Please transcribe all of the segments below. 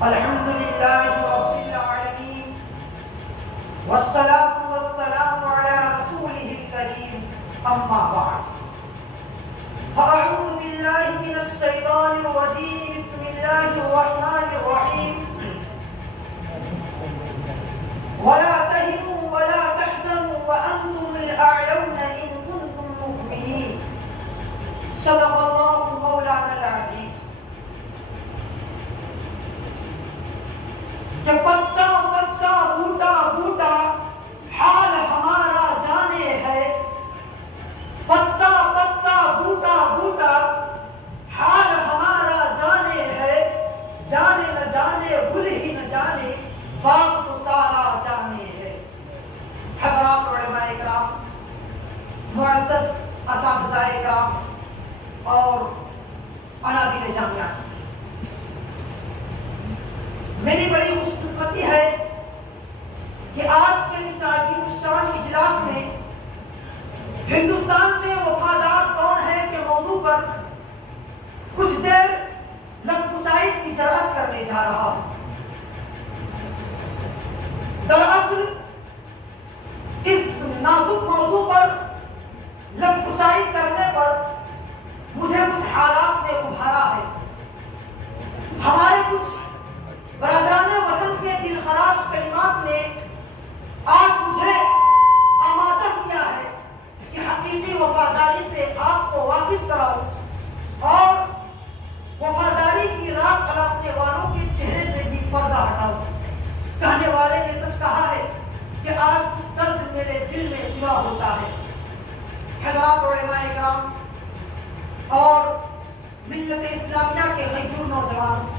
الحمد لله رب العالمين والصلاة والسلام على رسوله الكريم أما بعد فأعوذ بالله من الشيطان الرجيم بسم الله الرحمن الرحيم ولا تهنوا ولا تحزنوا وأنتم الأعلون إن كنتم مؤمنين صدق الله مولانا العظيم. کہ پتا پتا بوٹا بوٹا حال ہمارا جانے ہے، پتا پتا بوٹا بوٹا حال ہمارا جانے ہے، جانے نہ جانے گل ہی نہ جانے باغ تو سارا جانے ہے. حضرات علماء اکرام، معزز اساتذہ اکرام اور اناذر جامعہ، میری بڑی خوش قسمتی ہے کہ آج کے اس عظیم الشان اجلاس میں ہندوستان میں وفادار کون ہے کے موضوع پر کچھ دیر لب کشائی کی جرأت کرنے جا رہا ہوں. دراصل اس نازک موضوع پر لب کشائی کرنے پر مجھے کچھ حالات نے ابھارا ہے. ہمارے کچھ برادران وطن کے دل خراش کلمات نے آج مجھے آمادہ کیا ہے کہ حقیقی وفاداری سے آپ کو واقف کراؤں اور وفاداری کی راہ الاپنے والوں کے چہرے سے بھی پردہ ہٹاؤں. کہنے والے نے سچ کہا ہے کہ آج کچھ درد میرے دل میں سوا ہوتا ہے. حضرات علماء اکرام اور ملت اسلامیہ کے غیور نوجوان،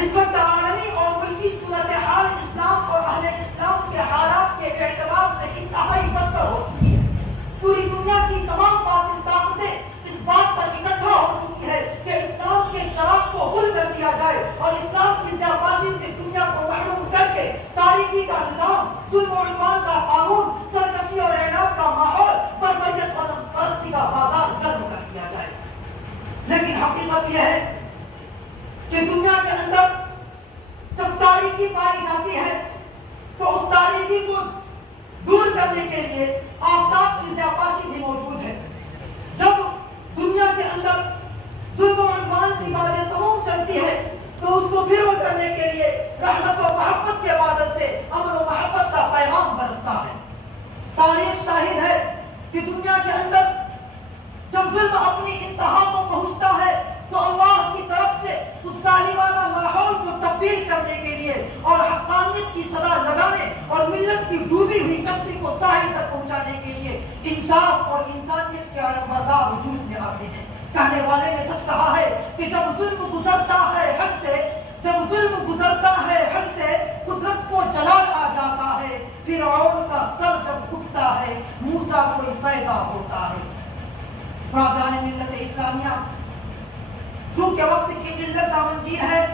اس وقت عالمی اور ملکی صورتحال اسلام اور اہل اسلام کے حالات کے اعتبار سے انتہائی بدتر ہو چکی ہے. پوری دنیا کی تمام باطل طاقتیں اس بات پر اکٹھا ہو چکی ہے کہ اسلام کے چراغ کو غل کر دیا جائے اور اسلام کی زیباشی سے دنیا کو محروم کر کے تاریکی کا نظام، ظلم و عدوان کا قانون، سرکشی اور اعنات کا ماحول، بربریت اور نفس پرستی کا بازار گرم کر دیا جائے. لیکن حقیقت یہ ہے کہ دنیا کے اندر جب تاریکی پائی جاتی ہے تو اس تاریکی کو دور کرنے کے لیے آفتاب کی زیباشی بھی موجود ہے. جب دنیا کے اندر ظلم و عدوان کی بادیں سموم چلتی ہے تو اس کو فروغ کرنے کے لیے رحمت و محبت کے بادل سے امن و محبت کا پیغام برستا ہے. تاریخ شاہد ہے کہ دنیا کے اندر جب ظلم اپنی انتہا کو پہنچتا ہے تو اللہ کی طرف سے اس ظالمانہ ماحول کو تبدیل کرنے کے لیے اور حقانیت کی صدا لگانے اور ملت کی ڈوبی ہوئی کشتی کو ساحل تک پہنچانے کے لیے انصاف اور انسانیت کے علمبردار وجود میں آتے ہیں. کہنے والے نے سچ کہا ہے کہ جب ظلم گزرتا ہے حد سے، جب ظلم گزرتا ہے حد سے، قدرت کو جلال آ جاتا ہے. فرعون کا سر جب اٹھتا ہے، موسیٰ کوئی پیدا ہوتا ہے. برادران ملت اسلامیہ، چونکہ وقت کی قلت دامنگیر ہے،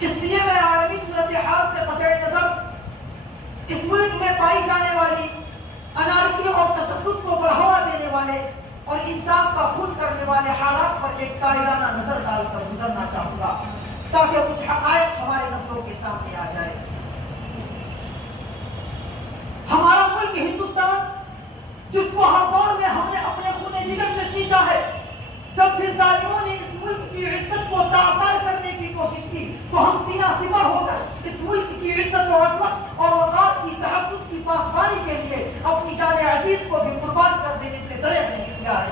اس لیے میں عالمی صورتحال سے قطع نظر اس ملک میں پائی جانے والی انارکی اور تشدد کو بڑھاوا دینے والے اور انصاف کا خون کرنے والے حالات پر ایک قائلانہ نظر ڈال کر گزرنا چاہوں گا تاکہ کچھ حقائق ہمارے نظروں کے سامنے آ جائے. ہمارا ملک ہندوستان، جس کو ہر دور میں ہم نے اپنے خون جگر سے سینچا ہے، جب بھی ظالموں نے اس ملک کی عزت کو تعطار کرنے کی کوشش کی تو ہم سینہ سپر ہو کر اس ملک کی عزت و عظمت اور وقار کی تحفظ کی پاسبانی کے لیے اپنی جان عزیز کو بھی قربان کر دینے سے دریغ نہیں کیا ہے.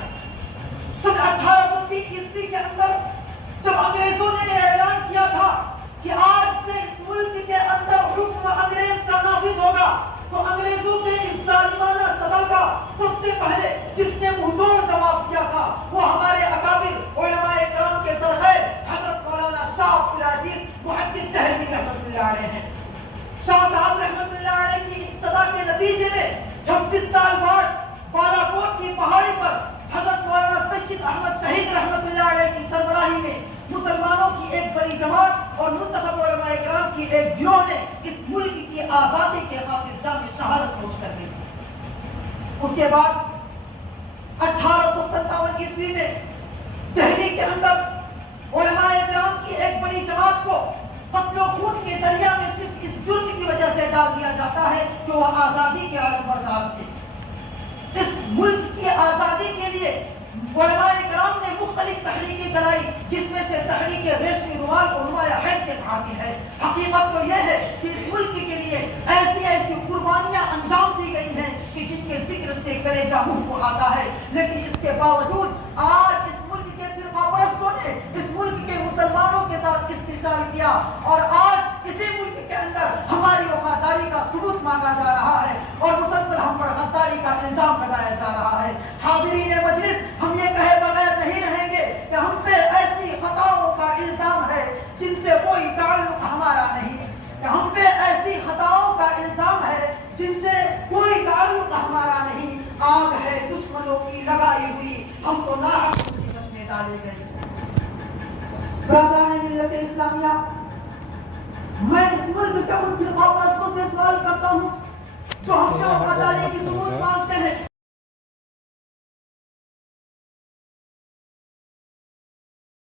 سن 1830 عیسوی کے اندر جب انگریزوں نے یہ اعلان کیا تھا کہ آج سے اس ملک کے اندر حکم انگریز کا نافذ ہوگا، تو انگریزوں کے اس ظالمانہ صدا کا سب سے پہلے جس نے منہ توڑ جواب دیا تھا وہ ہمارے اکابر علماء کرام کے سرخے حضرت مولانا شاہ عبد العزیز محدث دہلوی رحمۃ اللہ علیہ ہیں. شاہ صاحب رحمۃ اللہ علیہ کی اس صدا کے نتیجے میں 26 سال بعد بالاکوٹ کی پہاڑی پر حضرت مولانا سید احمد شہید رحمۃ اللہ علیہ کی سربراہی میں مسلمانوں کی ایک بڑی جماعت اور منتخب علماء کرام کی ایک گروہ نے اس ملک کی آزادی کے خاطر جان شہادت نوش کر دی. اس کے بعد 1857 عیسوی میں دہلی کے اندر علماء کرام کی ایک بڑی ڈال دیا جاتا ہے کہ وہ آزادی کے علم بردار تھے۔ اس ملک کی آزادی کے لیے علماء کرام نے مختلف تحریکیں چلائی، جس میں سے تحریک ریشمی رومال کو نمایاں حیثیت حاصل ہے۔ حقیقت تو یہ ہے کہ اس ملک کے لیے ایسی ایسی قربانیاں انجام دی گئی ہیں کہ جن کے ذکر سے کلیجہ منہ کو آتا ہے، لیکن اس کے باوجود آج اس ملک کے فرقہ پرستوں نے اس ملک کے مسلمانوں کے ساتھ استحصال کیا، اور آج اسی ملک کے اندر ہماری وفاداری کا ثبوت مانگا جا رہا ہے اور مسلسل ہم پر غداری کا الزام لگایا جا رہا ہے۔ حاضرین مجلس، ہم یہ کہے بغیر نہیں رہیں گے کہ ہم پہ ایسی خطاؤں کا الزام ہے جن سے کوئی تعلق ہمارا نہیں، کہ ہم پہ ایسی خطاؤں کا الزام ہے جن سے کوئی تعلق ہمارا نہیں۔ آگ ہے دشمنوں کی لگائی ہوئی، ہم تو ناحق مصیبت میں ڈالے گئے۔ برادران ملت اسلامیہ، میں اس ملک کے ان فرقہ پرستوں سے سوال کرتا ہوں